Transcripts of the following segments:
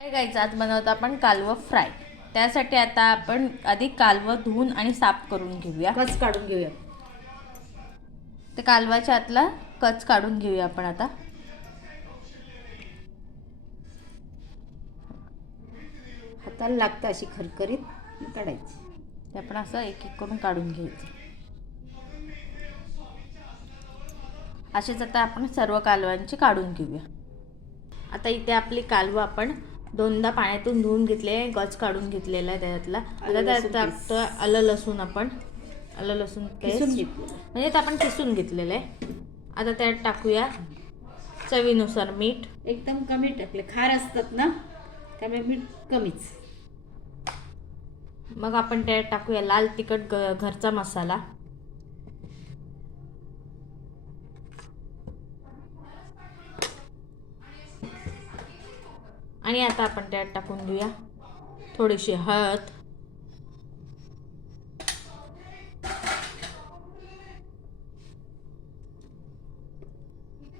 काय गायचं आज बनवतो आपण कालवं फ्राय. त्यासाठी आता आपण आधी कालवं धुवून आणि साफ करून घेऊया. कच काढून घेऊया. ते कालवाच्या आतला कच काढून घेऊया आपण आता. हाताला लागतं अशी खरखरीत काढायची. ते आपण असं एक एक करून काढून घ्यायचं. असेच आता आपण सर्व कालवांचे काढून घेऊया. आता इथे आपली कालवं आपण दोनदा पाण्यातून धुवून घेतले गच काढून घेतलेला आहे त्याच्यातला आता त्यात टाकतो आलं लसूण आपण. आलं लसूण पेस्ट. म्हणजे ते आपण किसून घेतलेलं आहे. आता त्यात टाकूया चवीनुसार मीठ. एकदम कमी टाकले. खार असतात ना त्यामुळे मीठ कमीच. मग आपण त्यात टाकूया लाल तिखट ग- घरचा मसाला. आणि आता आपण त्यात टाकून देऊया. थोडीशी हळद.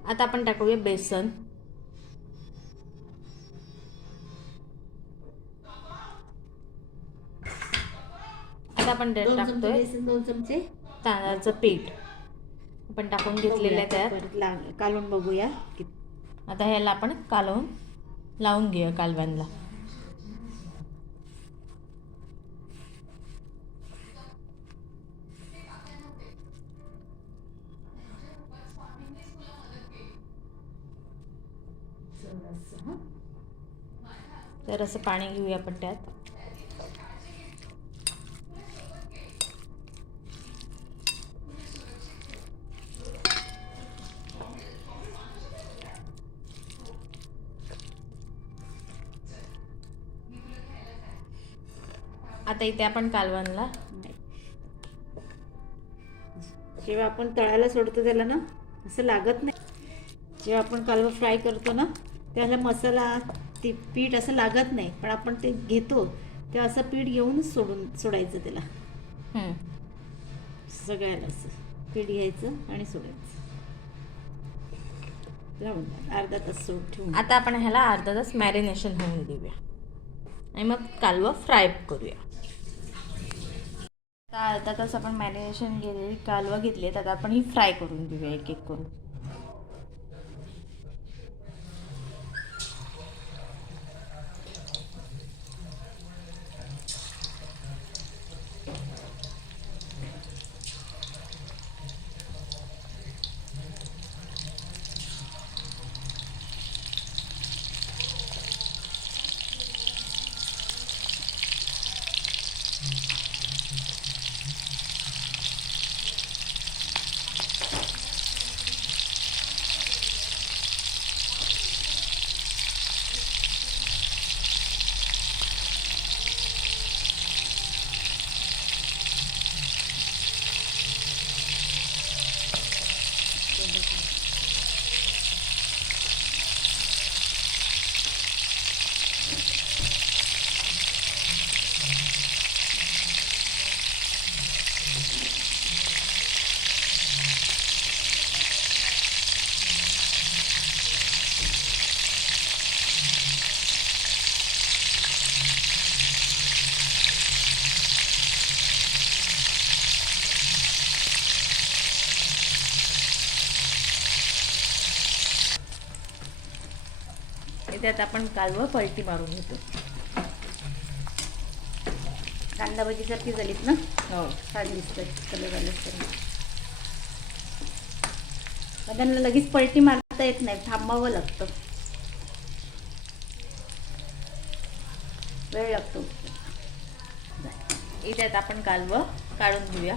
आता आपण टाकूया बेसन. आता आपण त्यात टाकतोय दोन चमचे. तांदळाचं पीठ. आपण टाकून घेतलेलं आहे त्यात. कालवून बघूया आता ह्याला आपण कालवून लावून घेऊया कालव्यांना. तर असं पाणी घेऊया पट्ट्यात. आता इथे आपण कालवणला. जेव्हा आपण तळायला सोडतो त्याला ना असं लागत नाही. जेव्हा आपण कालवं फ्राय करतो ना त्याला मसाला ते पीठ असं लागत नाही. पण आपण ते घेतो तेव्हा असं पीठ घेऊनच सोडून सोडायचं त्याला. सगळ्याला असं. पीठ घ्यायचं आणि सोडायचं. अर्धा तास सोड ठेवून आता आपण ह्याला अर्धा तास मॅरिनेशन होऊन देऊया. आणि मग कालवं फ्राय करूया. आता अर्धा तास आपण मॅरिनेशन केलेली कालवं घेतली आता आपण ही फ्राय करून घेऊया एक एक करून. इथे आता आपण कालवं पलटी मारून घेतो. कांदा भजी सारखी झालीत ना? हो. छान दिसतात कलर आले तर. त्यांना लगेच पलटी मारता येत नाही थांबावं लागतं. वेळ लागतो. इथे आपण कालवं काढून घेऊया.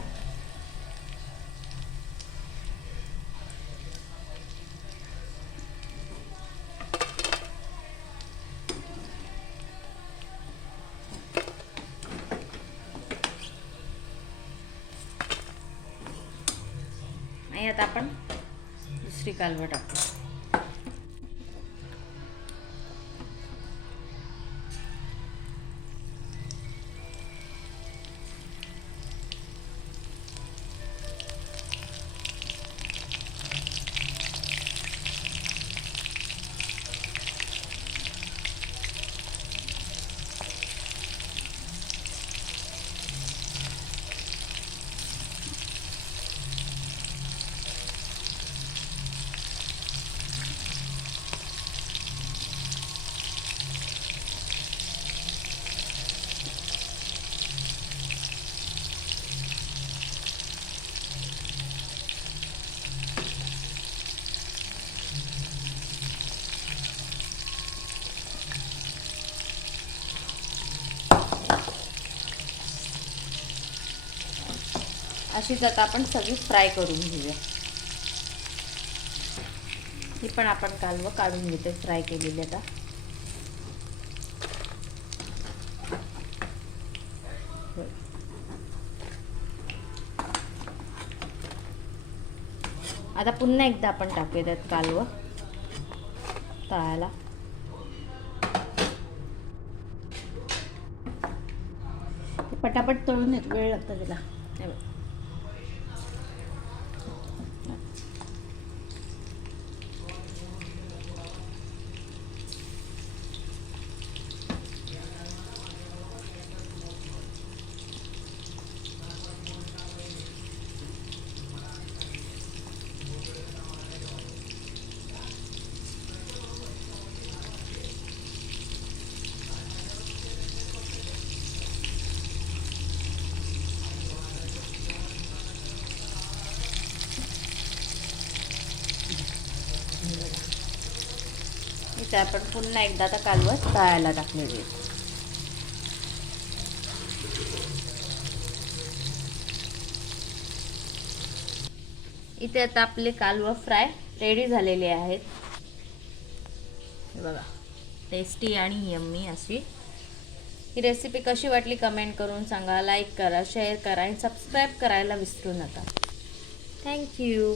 आणि आता आपण दुसरी कालवं टाकू. अशीच आता आपण सगळी फ्राय करून घेऊया. ही पण आपण कालवं काढून घेते फ्राय केलेली आता. आता पुन्हा एकदा आपण टाकूया त्यात कालवं. तळायला. पटापट तळून येत वेळ लागतो त्याला. हे इथे आपण पुन्हा एकदा आता कालवत तळायला टाकलेली इथे आता आपले कालवं फ्राय रेडी झालेले आहेत. बघा टेस्टी आणि यम्मी अशी. ही रेसिपी कशी वाटली कमेंट करून सांगा लाईक करा शेअर करा आणि सबस्क्राईब करायला विसरू नका. थँक्यू